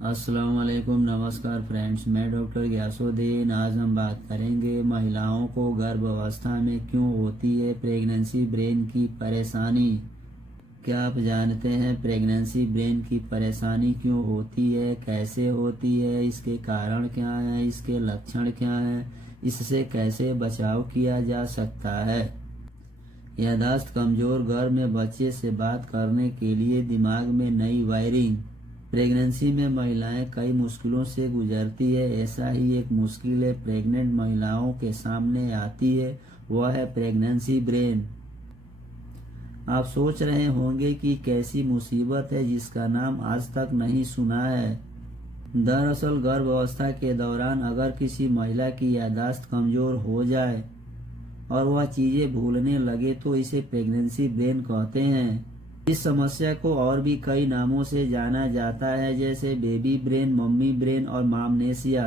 अस्सलाम वालेकुम, नमस्कार फ्रेंड्स। मैं डॉक्टर गयासुद्दीन। आज हम बात करेंगे महिलाओं को गर्भावस्था में क्यों होती है प्रेगनेंसी ब्रेन की परेशानी। क्या आप जानते हैं प्रेगनेंसी ब्रेन की परेशानी क्यों होती है, कैसे होती है, इसके कारण क्या हैं, इसके लक्षण क्या हैं, इससे कैसे बचाव किया जा सकता है। याददाश्त कमजोर घर में बच्चे से बात करने के लिए दिमाग में नई वायरिंग। प्रेगनेंसी में महिलाएं कई मुश्किलों से गुजरती है। ऐसा ही एक मुश्किल है प्रेग्नेंट महिलाओं के सामने आती है, वह है प्रेगनेंसी ब्रेन। आप सोच रहे होंगे कि कैसी मुसीबत है जिसका नाम आज तक नहीं सुना है। दरअसल गर्भावस्था के दौरान अगर किसी महिला की याददाश्त कमजोर हो जाए और वह चीजें भूलने लगे तो इसे प्रेगनेंसी ब्रेन कहते हैं। इस समस्या को और भी कई नामों से जाना जाता है, जैसे बेबी ब्रेन, मम्मी ब्रेन और मामनेसिया।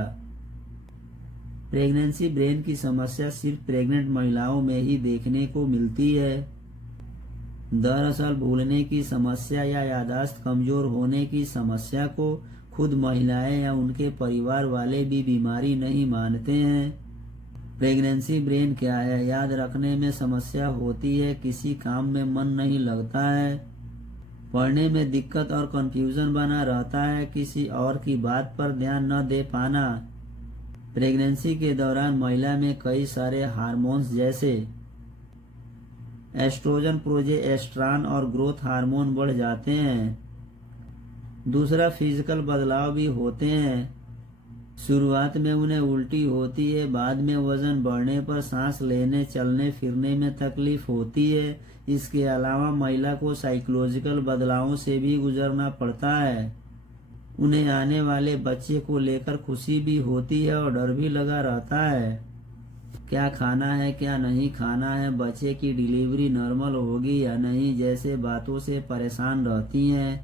प्रेगनेंसी ब्रेन की समस्या सिर्फ प्रेग्नेंट महिलाओं में ही देखने को मिलती है। दरअसल भूलने की समस्या या याददाश्त कमजोर होने की समस्या को खुद महिलाएं या उनके परिवार वाले भी बीमारी नहीं मानते हैं। प्रेगनेंसी ब्रेन क्या है? याद रखने में समस्या होती है, किसी काम में मन नहीं लगता है, पढ़ने में दिक्कत और कंफ्यूजन बना रहता है, किसी और की बात पर ध्यान न दे पाना। प्रेगनेंसी के दौरान महिला में कई सारे हार्मोन्स जैसे एस्ट्रोजन, प्रोजेस्टेरॉन और ग्रोथ हार्मोन बढ़ जाते हैं। दूसरा, फिजिकल बदलाव भी होते हैं। शुरुआत में उन्हें उल्टी होती है, बाद में वजन बढ़ने पर सांस लेने, चलने फिरने में तकलीफ होती है। इसके अलावा महिला को साइकोलॉजिकल बदलावों से भी गुजरना पड़ता है। उन्हें आने वाले बच्चे को लेकर खुशी भी होती है और डर भी लगा रहता है। क्या खाना है, क्या नहीं खाना है, बच्चे की डिलीवरी नॉर्मल होगी या नहीं, जैसे बातों से परेशान रहती हैं,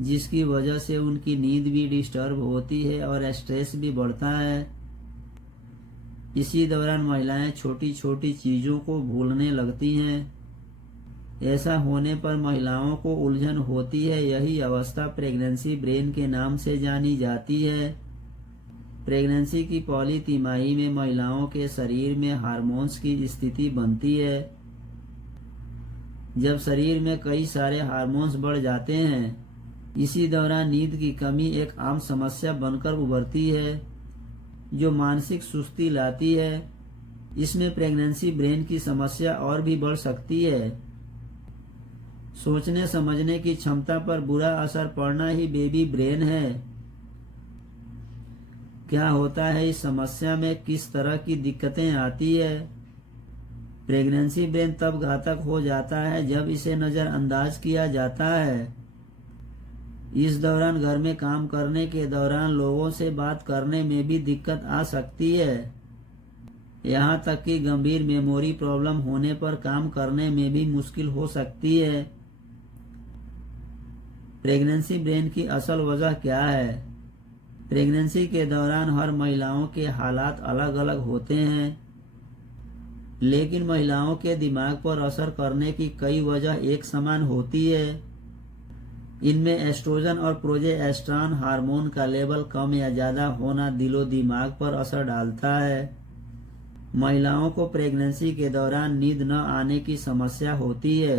जिसकी वजह से उनकी नींद भी डिस्टर्ब होती है और स्ट्रेस भी बढ़ता है। इसी दौरान महिलाएं छोटी छोटी चीजों को भूलने लगती हैं। ऐसा होने पर महिलाओं को उलझन होती है। यही अवस्था प्रेगनेंसी ब्रेन के नाम से जानी जाती है। प्रेगनेंसी की पहली तिमाही में महिलाओं के शरीर में हार्मोन्स की स्थिति बनती है। जब शरीर में कई सारे हार्मोन्स बढ़ जाते हैं, इसी दौरान नींद की कमी एक आम समस्या बनकर उभरती है, जो मानसिक सुस्ती लाती है। इसमें प्रेगनेंसी ब्रेन की समस्या और भी बढ़ सकती है। सोचने समझने की क्षमता पर बुरा असर पड़ना ही बेबी ब्रेन है। क्या होता है इस समस्या में, किस तरह की दिक्कतें आती है? प्रेगनेंसी ब्रेन तब घातक हो जाता है जब इसे नजरअंदाज किया जाता है। इस दौरान घर में काम करने के दौरान लोगों से बात करने में भी दिक्कत आ सकती है। यहाँ तक कि गंभीर मेमोरी प्रॉब्लम होने पर काम करने में भी मुश्किल हो सकती है। प्रेगनेंसी ब्रेन की असल वजह क्या है? प्रेगनेंसी के दौरान हर महिलाओं के हालात अलग अलग होते हैं, लेकिन महिलाओं के दिमाग पर असर करने की कई वजह एक समान होती है। इनमें एस्ट्रोजन और प्रोजेस्टेरॉन हार्मोन का लेवल कम या ज्यादा होना दिलो दिमाग पर असर डालता है। महिलाओं को प्रेगनेंसी के दौरान नींद न आने की समस्या होती है।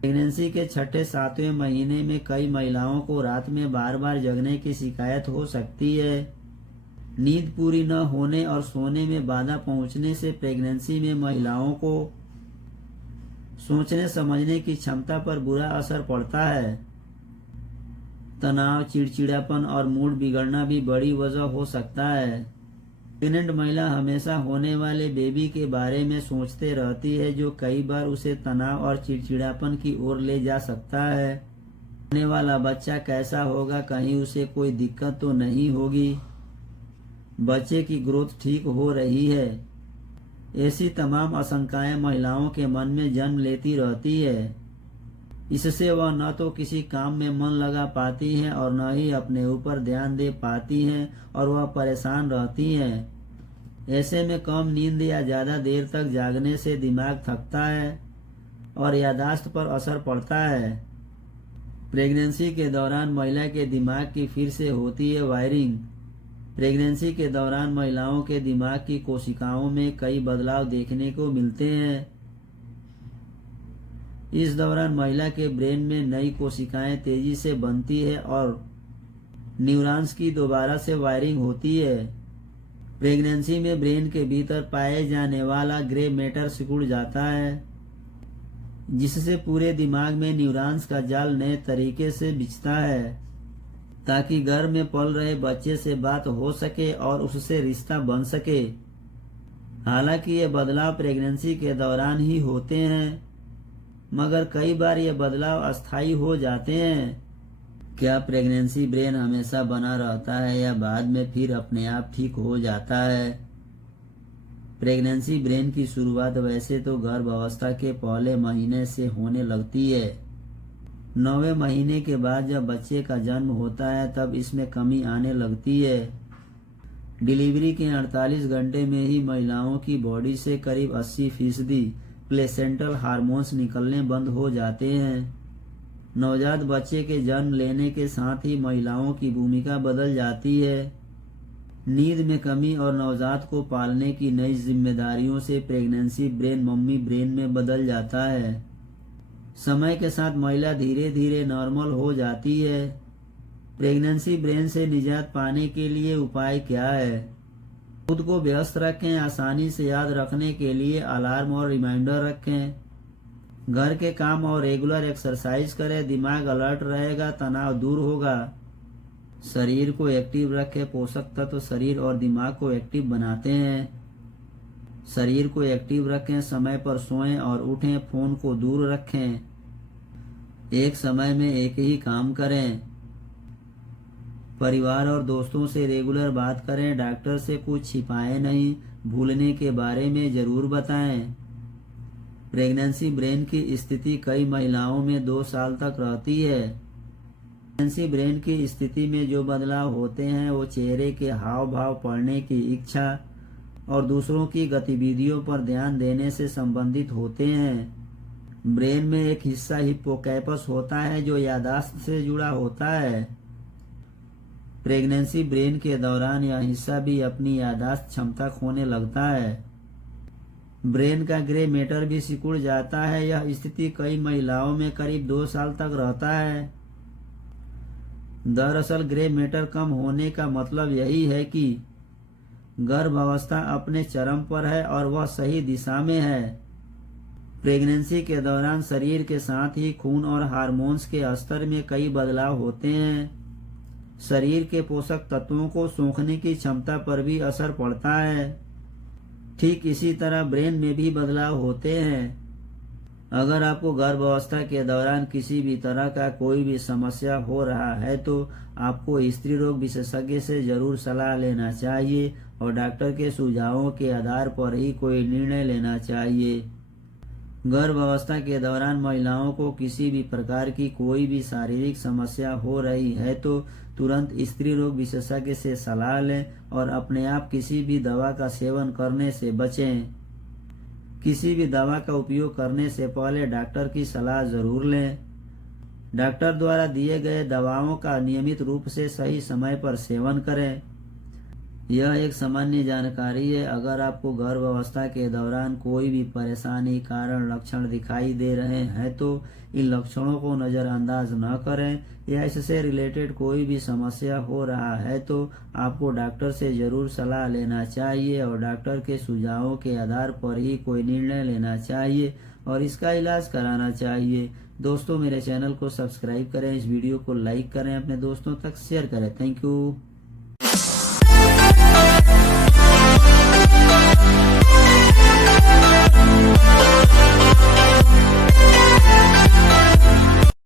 प्रेगनेंसी के छठे सातवें महीने में कई महिलाओं को रात में बार बार जगने की शिकायत हो सकती है। नींद पूरी न होने और सोने में बाधा पहुंचने से प्रेगनेंसी में महिलाओं को सोचने समझने की क्षमता पर बुरा असर पड़ता है। तनाव, चिड़चिड़ापन और मूड बिगड़ना भी बड़ी वजह हो सकता है। प्रेग्नेंट महिला हमेशा होने वाले बेबी के बारे में सोचते रहती है, जो कई बार उसे तनाव और चिड़चिड़ापन की ओर ले जा सकता है। आने वाला बच्चा कैसा होगा, कहीं उसे कोई दिक्कत तो नहीं होगी, बच्चे की ग्रोथ ठीक हो रही है, ऐसी तमाम आशंकाएं महिलाओं के मन में जन्म लेती रहती है। इससे वह न तो किसी काम में मन लगा पाती हैं और न ही अपने ऊपर ध्यान दे पाती हैं और वह परेशान रहती हैं। ऐसे में कम नींद या ज्यादा देर तक जागने से दिमाग थकता है और याददाश्त पर असर पड़ता है। प्रेगनेंसी के दौरान महिला के दिमाग की फिर से होती है वायरिंग। प्रेगनेंसी के दौरान महिलाओं के दिमाग की कोशिकाओं में कई बदलाव देखने को मिलते हैं। इस दौरान महिला के ब्रेन में नई कोशिकाएं तेजी से बनती है और न्यूरॉन्स की दोबारा से वायरिंग होती है। प्रेगनेंसी में ब्रेन के भीतर पाए जाने वाला ग्रे मैटर सिकुड़ जाता है, जिससे पूरे दिमाग में न्यूरॉन्स का जाल नए तरीके से बिछता है ताकि गर्भ में पल रहे बच्चे से बात हो सके और उससे रिश्ता बन सके। हालांकि ये बदलाव प्रेगनेंसी के दौरान ही होते हैं, मगर कई बार ये बदलाव अस्थायी हो जाते हैं। क्या प्रेगनेंसी ब्रेन हमेशा बना रहता है या बाद में फिर अपने आप ठीक हो जाता है? प्रेगनेंसी ब्रेन की शुरुआत वैसे तो गर्भ अवस्था के पहले महीने से होने लगती है। 9वें महीने के बाद जब बच्चे का जन्म होता है तब इसमें कमी आने लगती है। डिलीवरी के 48 घंटे में ही महिलाओं की बॉडी से करीब 80% प्लेसेंटल हार्मोन्स निकलने बंद हो जाते हैं। नवजात बच्चे के जन्म लेने के साथ ही महिलाओं की भूमिका बदल जाती है। नींद में कमी और नवजात को पालने की नई जिम्मेदारियों से प्रेगनेंसी ब्रेन मम्मी ब्रेन में बदल जाता है। समय के साथ महिला धीरे धीरे नॉर्मल हो जाती है। प्रेगनेंसी ब्रेन से निजात पाने के लिए उपाय क्या है? खुद को व्यस्त रखें। आसानी से याद रखने के लिए अलार्म और रिमाइंडर रखें। घर के काम और रेगुलर एक्सरसाइज करें। दिमाग अलर्ट रहेगा, तनाव दूर होगा। शरीर को एक्टिव रखें। पोषक तत्व शरीर और दिमाग को एक्टिव बनाते हैं। शरीर को एक्टिव रखें। समय पर सोएं और उठें। फोन को दूर रखें। एक समय में एक ही काम करें। परिवार और दोस्तों से रेगुलर बात करें। डॉक्टर से कुछ छिपाएं नहीं। भूलने के बारे में जरूर बताएं। प्रेगनेंसी ब्रेन की स्थिति कई महिलाओं में 2 साल तक रहती है। प्रेगनेंसी ब्रेन की स्थिति में जो बदलाव होते हैं वो चेहरे के हाव भाव, पढ़ने की इच्छा और दूसरों की गतिविधियों पर ध्यान देने से संबंधित होते हैं। ब्रेन में एक हिस्सा हिप्पोकैम्पस होता है जो याददाश्त से जुड़ा होता है। प्रेगनेंसी ब्रेन के दौरान यह हिस्सा भी अपनी याददाश्त क्षमता खोने लगता है। ब्रेन का ग्रे मैटर भी सिकुड़ जाता है। यह स्थिति कई महिलाओं में करीब 2 साल तक रहता है। दरअसल ग्रे मैटर कम होने का मतलब यही है कि गर्भावस्था अपने चरम पर है और वह सही दिशा में है। प्रेगनेंसी के दौरान शरीर के साथ ही खून और हार्मोन्स के स्तर में कई बदलाव होते हैं। शरीर के पोषक तत्वों को सोखने की क्षमता पर भी असर पड़ता है। ठीक इसी तरह ब्रेन में भी बदलाव होते हैं। अगर आपको गर्भावस्था के दौरान किसी भी तरह का कोई भी समस्या हो रहा है तो आपको स्त्री रोग विशेषज्ञ से जरूर सलाह लेना चाहिए और डॉक्टर के सुझावों के आधार पर ही कोई निर्णय लेना चाहिए। गर्भावस्था के दौरान महिलाओं को किसी भी प्रकार की कोई भी शारीरिक समस्या हो रही है तो तुरंत स्त्री रोग विशेषज्ञ से सलाह लें और अपने आप किसी भी दवा का सेवन करने से बचें। किसी भी दवा का उपयोग करने से पहले डॉक्टर की सलाह जरूर लें। डॉक्टर द्वारा दिए गए दवाओं का नियमित रूप से सही समय पर सेवन करें। यह एक सामान्य जानकारी है। अगर आपको गर्भावस्था के दौरान कोई भी परेशानी, कारण, लक्षण दिखाई दे रहे हैं तो इन लक्षणों को नजरअंदाज न करें या इससे रिलेटेड कोई भी समस्या हो रहा है तो आपको डॉक्टर से जरूर सलाह लेना चाहिए और डॉक्टर के सुझावों के आधार पर ही कोई निर्णय लेना चाहिए और इसका इलाज कराना चाहिए। दोस्तों, मेरे चैनल को सब्सक्राइब करें, इस वीडियो को लाइक करें, अपने दोस्तों तक शेयर करें। Thank you.